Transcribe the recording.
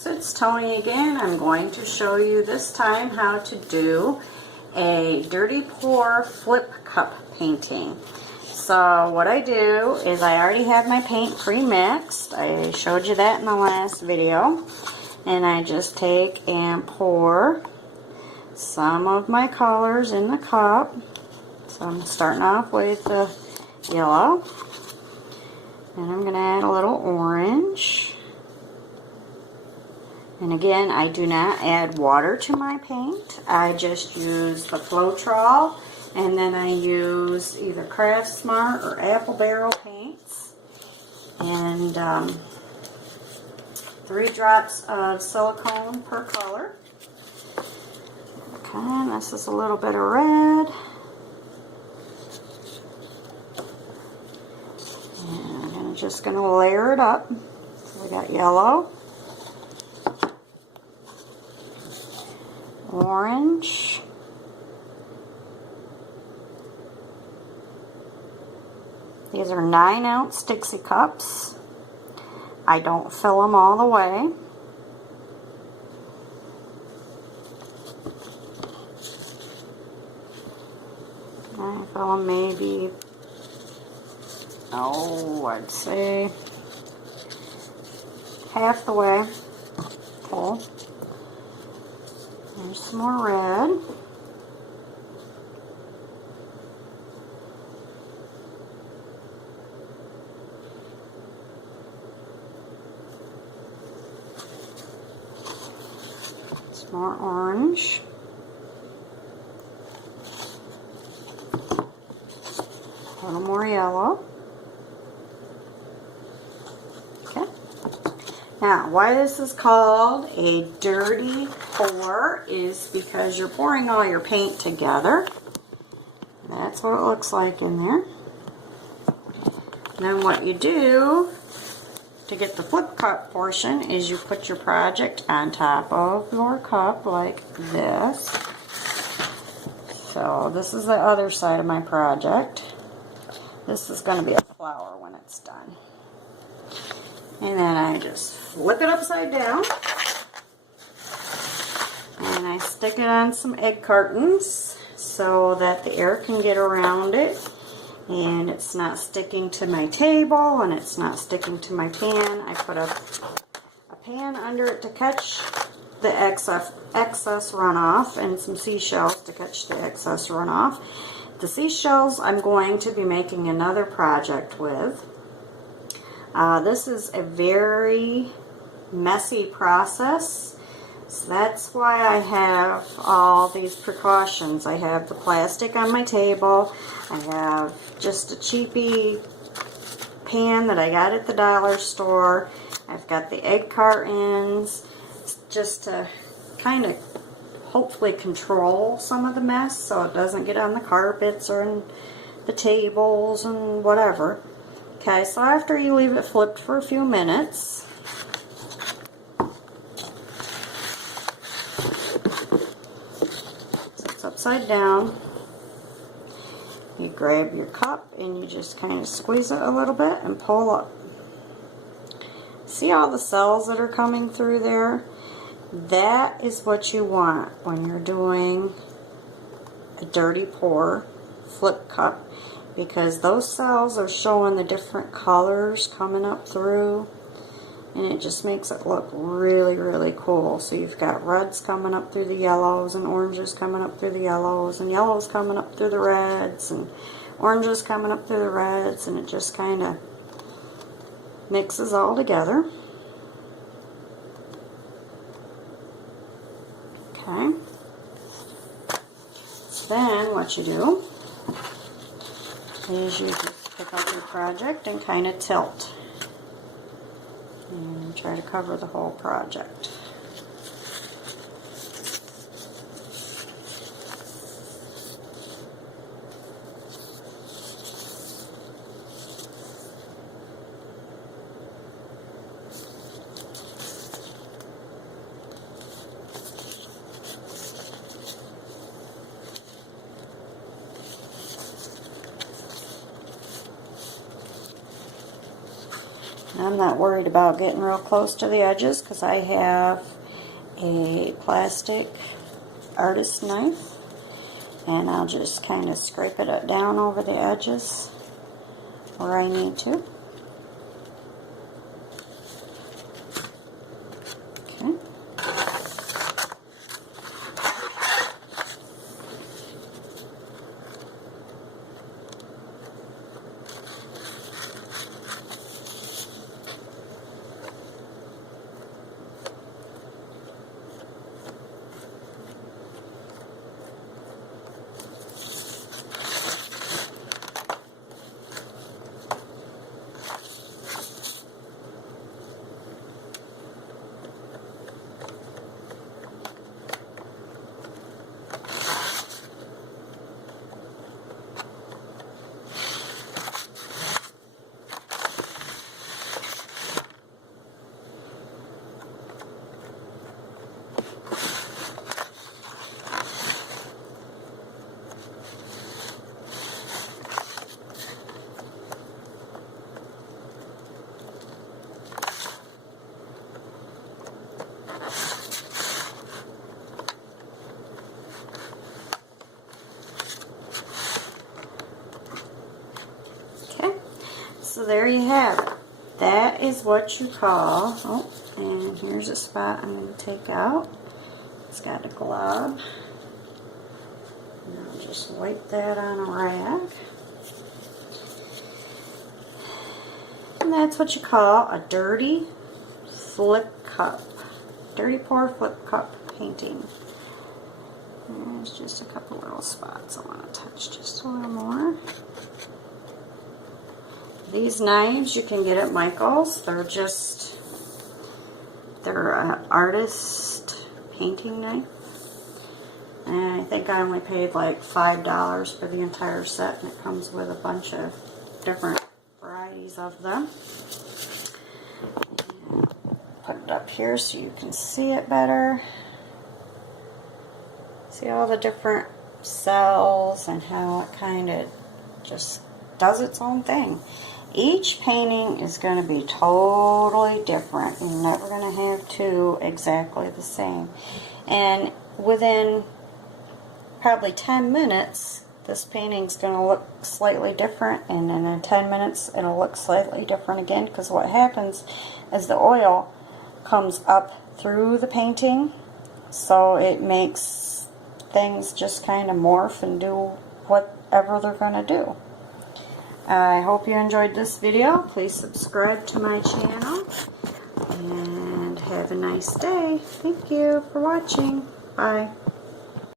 So it's Tony again. I'm going to show you this time how to do a dirty pour flip cup painting. So what I do is I already have my paint pre-mixed. I showed you that in the last video. And I just take and pour some of my colors in the cup. So I'm starting off with the yellow. And I'm going to add a little orange. And again, I do not add water to my paint. I just use the Floetrol, and then I use either Craft Smart or Apple Barrel paints. And 3 drops of silicone per color. Okay, and this is a little bit of red. And I'm just going to layer it up. So we got yellow, orange, these are 9-ounce Dixie cups. I don't fill them all the way. I fill them maybe, I'd say half the way full. There's some more red. Some more orange. A little more yellow. Okay. Now, why this is called a dirty pour is because you're pouring all your paint together. That's what it looks like in there. Then what you do to get the flip cup portion is you put your project on top of your cup like this. So this is the other side of my project. This is going to be a flower when it's done. And then I just flip it upside down. And I stick it on some egg cartons so that the air can get around it. And it's not sticking to my table and it's not sticking to my pan. I put a pan under it to catch the excess runoff and some seashells to catch the excess runoff. The seashells I'm going to be making another project with. This is a very messy process, so that's why I have all these precautions. I have the plastic on my table. I have just a cheapy pan that I got at the dollar store. I've got the egg cartons just to kind of hopefully control some of the mess so it doesn't get on the carpets or in the tables and whatever. Okay, so after you leave it flipped for a few minutes, it's upside down, you grab your cup and you just kind of squeeze it a little bit and pull up. See all the cells that are coming through there? That is what you want when you're doing a dirty pour flip cup, because those cells are showing the different colors coming up through, and it just makes it look really, really cool. So you've got reds coming up through the yellows, and oranges coming up through the yellows, and yellows coming up through the reds, and oranges coming up through the reds, and it just kind of mixes all together. Okay. So then what you do is you just pick up your project and kind of tilt and try to cover the whole project. I'm not worried about getting real close to the edges because I have a plastic artist knife, and I'll just kind of scrape it down over the edges where I need to. Okay. So there you have it. That is what you call, oh, and here's a spot I'm going to take out. It's got a glob. And I'll just wipe that on a rag. And that's what you call a dirty flip cup. Dirty pour flip cup painting. There's just a couple little spots I want to touch just a little more. These knives you can get at Michael's. They're an artist painting knife. And I think I only paid like $5 for the entire set, and it comes with a bunch of different varieties of them. And put it up here so you can see it better. See all the different cells and how it kind of just does its own thing. Each painting is going to be totally different. You're never going to have two exactly the same. And within probably 10 minutes, this painting's going to look slightly different. And then in 10 minutes, it'll look slightly different again. Because what happens is the oil comes up through the painting. So it makes things just kind of morph and do whatever they're going to do. I hope you enjoyed this video. Please subscribe to my channel and have a nice day. Thank you for watching. Bye.